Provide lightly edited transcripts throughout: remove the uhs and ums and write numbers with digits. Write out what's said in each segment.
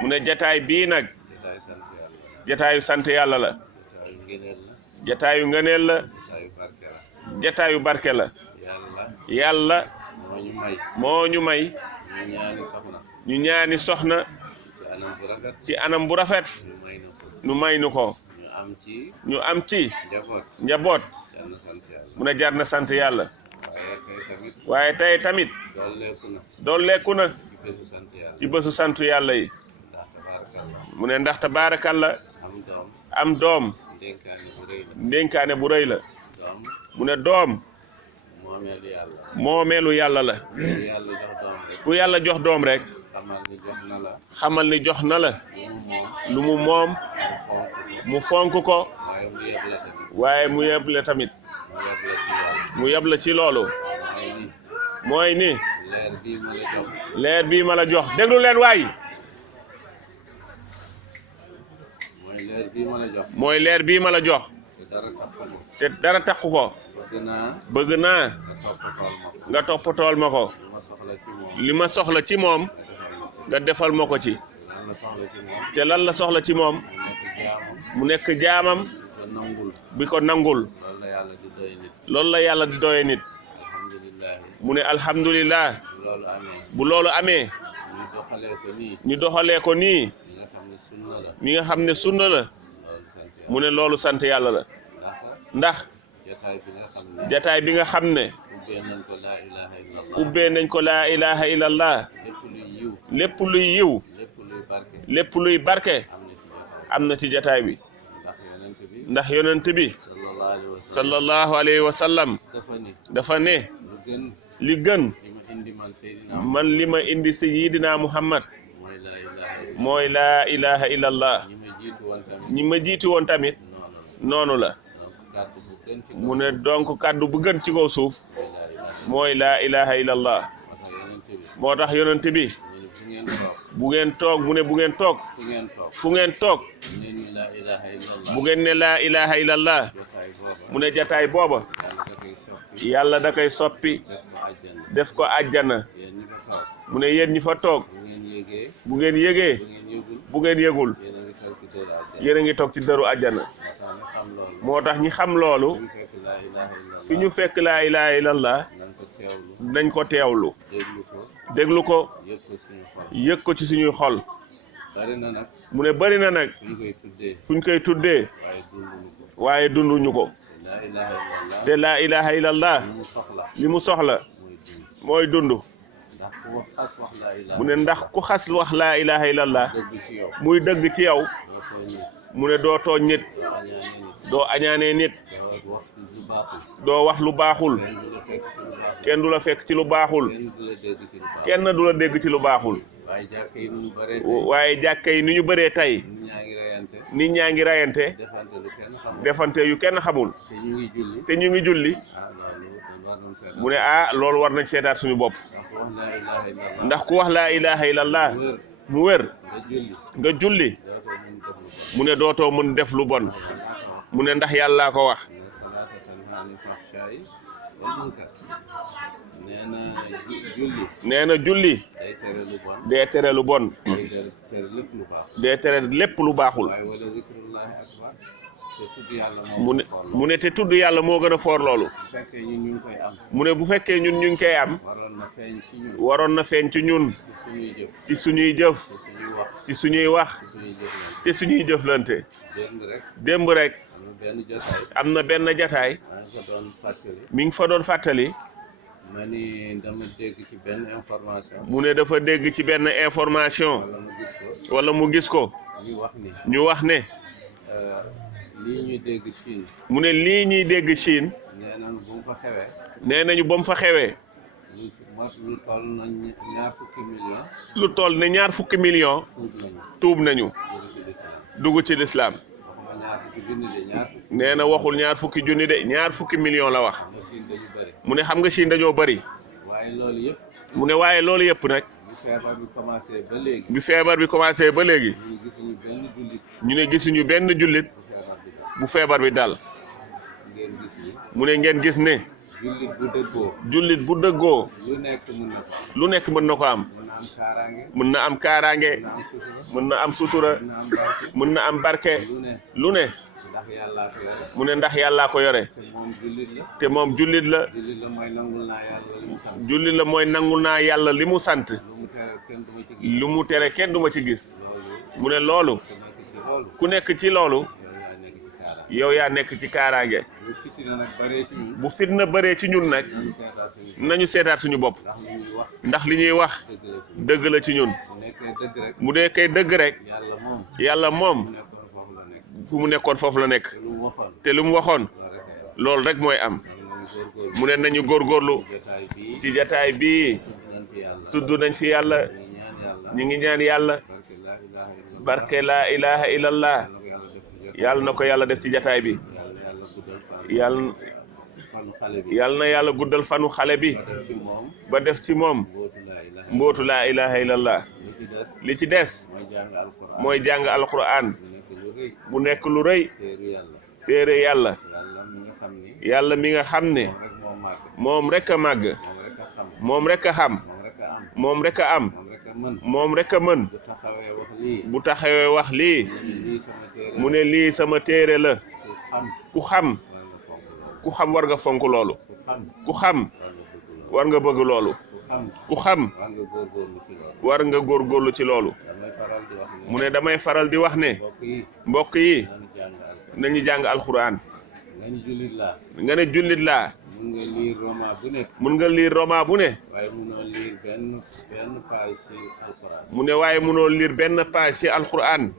mu ne jataay bii nag jataayu sant yàlla la jataayu ngëneel la jataayu barke la yàlla moo ñu may ñu ñaani soxna ci anam bu rafet ñu may nu ko ñu am ci njaboot mu ne jar na sant yàlla waaye tey tamit dolleeku na ci bésu sant yàlla yi mu ne ndax tabaarakalla am doom ndénkaane bu rëy la mu ne doom moomeelu yàlla la ku yàlla jox doom rek xamal ni jox na la lu mu moom mu fonk ko waaye mu yeble tamit mu yeble ci loolu mooy ni leer bii ma la jox déglu leen waay mooy leer bii ma la jox te dara takku ko bëgg naa nga toppatool ma ko li ma soxla ci moom nga defal ma ko ci te lan la soxla ci moom mu nekk jaamam bi ko nangul loolu la yàlla di doye nit mu ne alhamdulillah bu loolu amee ñu doxalee ko nii mi nga xam ne sunna la mu ne loolu sant yàlla la ndax jataay bi nga xam ne ubbee nañ ko laa ilaha illallah lépp luy yiw lépp luy barke am na ci jataay bi ndax yonent bi sallallahu alayhi wa sallam dafa ne li gën man li ma indi sayyidina Muhammad mooy laa ilaha illallah ñi ma jiiti woon tamit noonu la mu ne donc kàddu bu gën ci kaw suuf mooy laa ilaha illallah moo tax yonent bi bu ngeen toog mu ne bu ngeen toog fu ngeen toog bu ngeen ne laa ilaha illallah mu ne jataay booba yàlla da koy soppi def ko àjjana mu ne yéen ñi fa toog bu ngeen yégee bu ngeen yégul yéen a ngi toog ci dëru àjjana moo tax ñi xam loolu fi ñu fekk laa ilaha illallah nañ ko teewlu déglu ko yëg ko ci suñuy xol mu ne bari na nag fuñ koy tuddee waaye dunduñu ko te laa ilaha illallah li mu soxla mooy dund mu ne ndax ku xas wax laa ilaha illallah muy dëgg ci yow mu ne doo tooñ nit doo añaanee nit doo wax lu baaxul kenn du la fekk ci lu baaxul kenn du la dégg ci lu baaxul waaye jàkka yi ni ñu bëree tey nit ñaa ngi rayante defante yu kenn xamul te ñu ngi julli mu ne loolu war nañ seetaat suñu bopp ndax ku wax laa ilaha illallah mu wér nga julli mu ne dootoo mën def lu bon mu ne ndax yàllaa ko wax nee na julli dee tere lu bon dee tere lépp lu baaxul mu ne te tudd yàlla moo gën a foor loolu mu ne bu fekkee ñun ñu ngi koy am waroon na feeñ ci ñun ci suñuy jëf ci suñuy wax te suñuy jëflante démb rek am na benn jataay mi ngi fa doon fàttali ma ni dama dégg ci benn information mu ne dafa dégg ci benn information wala mu gis ko ñu wax ne lii ñuy dégg Chine mu ne lii ñuy dégg Chine nee nañu bu mu fa xewee nee nañu ba mu fa xewee lu toll na ñaar fukki million lu toll ne ñaar fukki million tuub nañu dugg ci lislaam nee na waxul ñaar fukki junni de ñaar fukki million la wax mu ne xam nga Chine dañoo bari mu ne waaye loolu yëpp nag bi feebar bi commencé ba léegi ñu ne gisuñu benn jullit bu feebar bi dal mu ne ngeen gis ne jullit bu dëggoo. jullit bu dëggoo. lu nekk mën na ko. lu nekk mën na ko am. mën na am kaaraange. mën na am kaaraange. mën na am sutura. mën na am barke. lu ne. ndax yàllaa ko yore. mu ne ndax yàllaa ko yore. te moom jullit la. te moom jullit la. jullit la mooy nangul naa yàlla li mu sant. jullit la mooy nangul naa yàlla li mu sant. lu mu tere kenn du ma ci gis. lu mu tere kenn du ma ci gis. mu ne loolu. ku nekk ci loolu. yow yaa nekk ci kaaraange. bu fitna bëree ci ñun nag. nañu seetaat suñu bopp. ndax li ñuy wax dëgg la ci ñun. mu nekkee dëgg rek. yàlla moom fu mu nekkoon foofu la nekk. te lu mu waxoon loolu rek mooy am. mu ne nañu góorgóorlu ci jataay bii. tudd nañ fi yàlla. ñu ngi ñaan yàlla. barke laa ilaha illallah. yàlla na ko yàlla def ci jataay bi. yàlla na yàlla guddal fanu xale bi. ba def ci moom mbootu laa ilaha illallah. li ci des mooy jàng alquran. mu nekk lu rëy. téere yàlla. yàlla mi nga xam ne moom rek a màgg. moom rek a xam. moom rek a am. moom rek a mën. bu taxawee wax lii. mu ne lii sama téere la. ku xam war nga fonk loolu. ku xam war nga bëgg loolu. ku xam war nga góorgóorlu ci loolu. mu ne damay faral di wax ne mbokk yi nañu jàng alxuraan. nga ne jullit laa. mun nga liir roman bu ne. mu ne waaye munoo liir benn page ci alxuraan.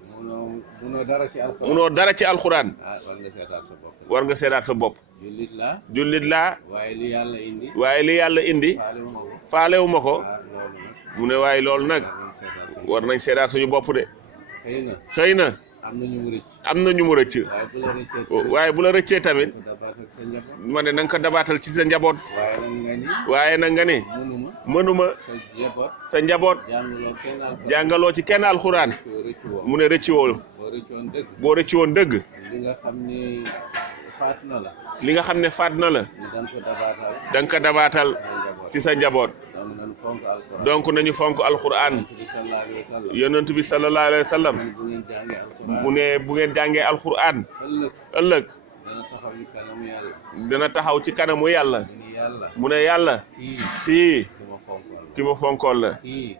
munoo dara ci alxuraan. war nga seetaat sa bopp. jullit laa. waaye li yàlla indi. faalewu ma ko. mu ne waaye loolu nag war nañ seetaat suñu bopp de. xëy na am na ñu mu rëcc. waaye bu la rëccee tamit. ma ne na nga ko dabaatal ci sa njaboot. waaye nag nga ne mënuma sa njaboot jàngaloo ci kenn alxuraan. mu ne rëcci woo. boo rëcci woon dëgg. li nga xam ne faat na la. da nga ko dabaatal ci sa njaboot. donc nañu fonk alxuraan. yonent bi sallallahu alayhi wa sallam mu ne bu ngeen jàngee alxuraan ëllëg dana taxaw ci kanamu yàlla. mu ne yàlla kii ki ma fonkoon la.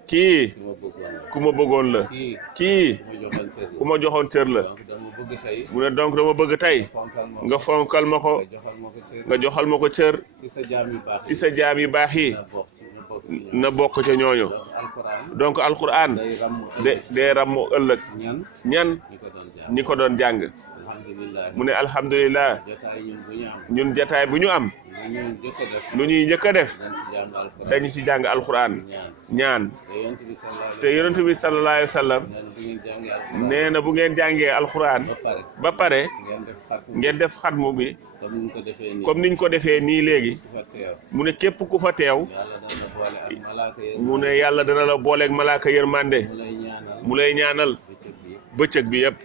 kii ku ma bëggoon la. kii ku ma joxoon cër la. mu ne donc dama bëgg tey nga fonkal ma ko. nga joxal ma ko cër ci sa jaam yu baax yi. na bokk ca ñooñu. donc alquran day ràmmu ëllëg ñan ñi ko doon jàng. mu ne alhamdulillah ñun jataay bu ñu am lu ñuy njëkk a def dañu ci jàng alquran ñaan. te yonent bi sallallahu alayhi wa sallam nee na bu ngeen jàngee alquran ba pare ngeen def xatmu bi comme niñ ko defee nii léegi. mu ne képp ku fa teew mu ne yàlla dana la booleeg malaaka yërmande mu lay ñaanal bëccëg bi yëpp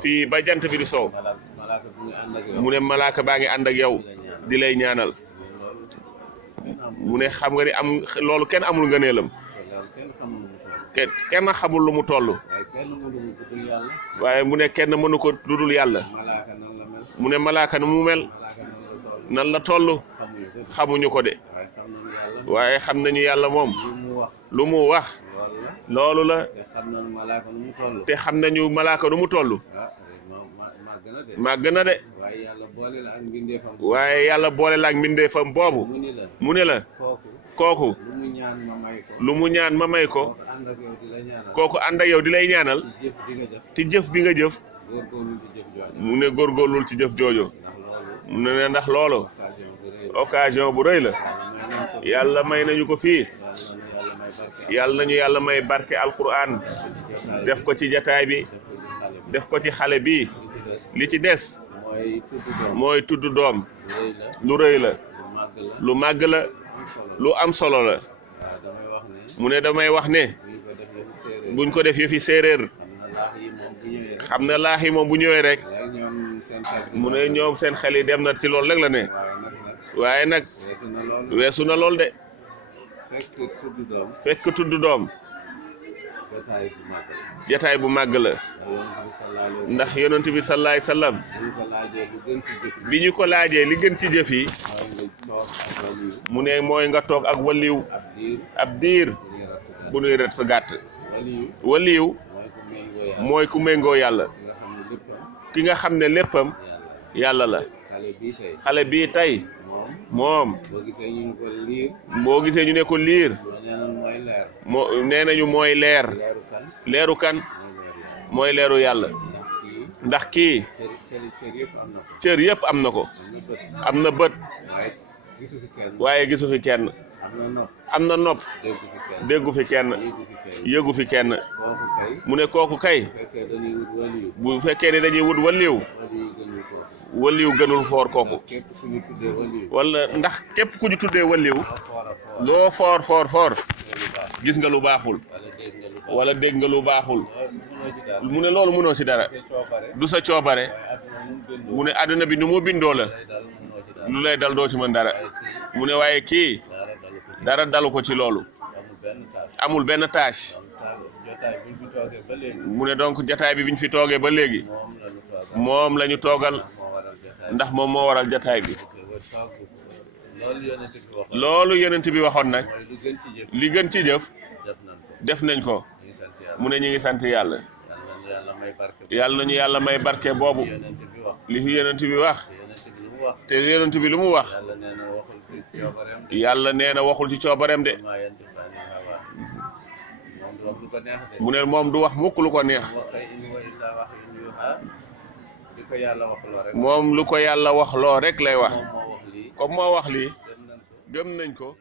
fii ba jant bi di soow. mu ne malaaka baa ngi ànd ak yow di lay ñaanal. mu ne xam nga ni am loolu kenn amul ngëneelam. kenn xamul lu mu toll. waaye mu ne kenn mënu ko ludul yàlla. mu ne malaaka nu mu mel nan la toll xamuñu ko de. waaye xam nañu yàlla moom lu mu wax loolu la. te xam nañu malaaka nu mu toll. màgg na de. waaye yàlla boole la ak mbindeefam boobu. mu ne la kooku lu mu ñaan ma may ko. kooku ànd ak yow di lay ñaanal ci jëf bi nga jëf. mu ne góorgóorlul ci jëf jooju. mu ne ndax loolu occasion bu rëy la. yàlla may nañu ko fii. yàlla nañu yàlla may barke alquran. def ko ci jataay bi. def ko ci xale bi. li ci des mooy tudd doom. lu rëy la. lu màgg la. lu am solo la. mu ne damay wax ne buñ ko def yëfi séeréer. xam na laax yi moom bu ñëwee rek. mu ne ñoom seen xel yi dem na ci loolu rek la ne. waaye nag weesu na lool de fekk tudd doom jataay bu màgg la ndax yonent bi sallallahu alayhi wasallam bi ñu ko laajee li gën ci jëf yi mu ne mooy nga toog ak waliw ab diir bu nuy ret gàtt waliw mooy ku méngoo yàlla ki nga xam ne léppam yàlla la xale bii tey moom boo gisee ñu ne ko liir moo nee nañu mooy leeru kan mooy leeru yàlla ndax kii cër yëpp am na ko am na bët waaye gisu fi kenn am na nopp déggu fi kenn yëgu fi kenn mu ne kooku kay bu fekkee ne dañuy wut waliw gënul foor kooku wala ndax képp ku ñu tuddee waliw loo foor gis nga lu baaxul wala dégg nga lu baaxul mu ne loolu mënoo ci dara du sa coobare mu ne àdduna bi nu mu bindoo la lu lay dal doo ci mën dara mu ne waaye kii dara dalu ko ci loolu amul benn tâche mu ne donc jataay bi biñ fi toogee ba léegi moom la ñu toogal ndax moom moo waral jataay bi loolu yonent bi waxoon nag li gën ci jëf def nañ ko mu ne ñu ngi sant yàlla yàlla nañu yàlla may barke boobu li fi yonent bi wax te yonent bi lu mu wax yàlla nee na waxul ci coobareem de mu ne moom du wax mukk lu ko neex moom lu ko yàlla wax loo rek lay wax comme moo wax lii gëm nañ ko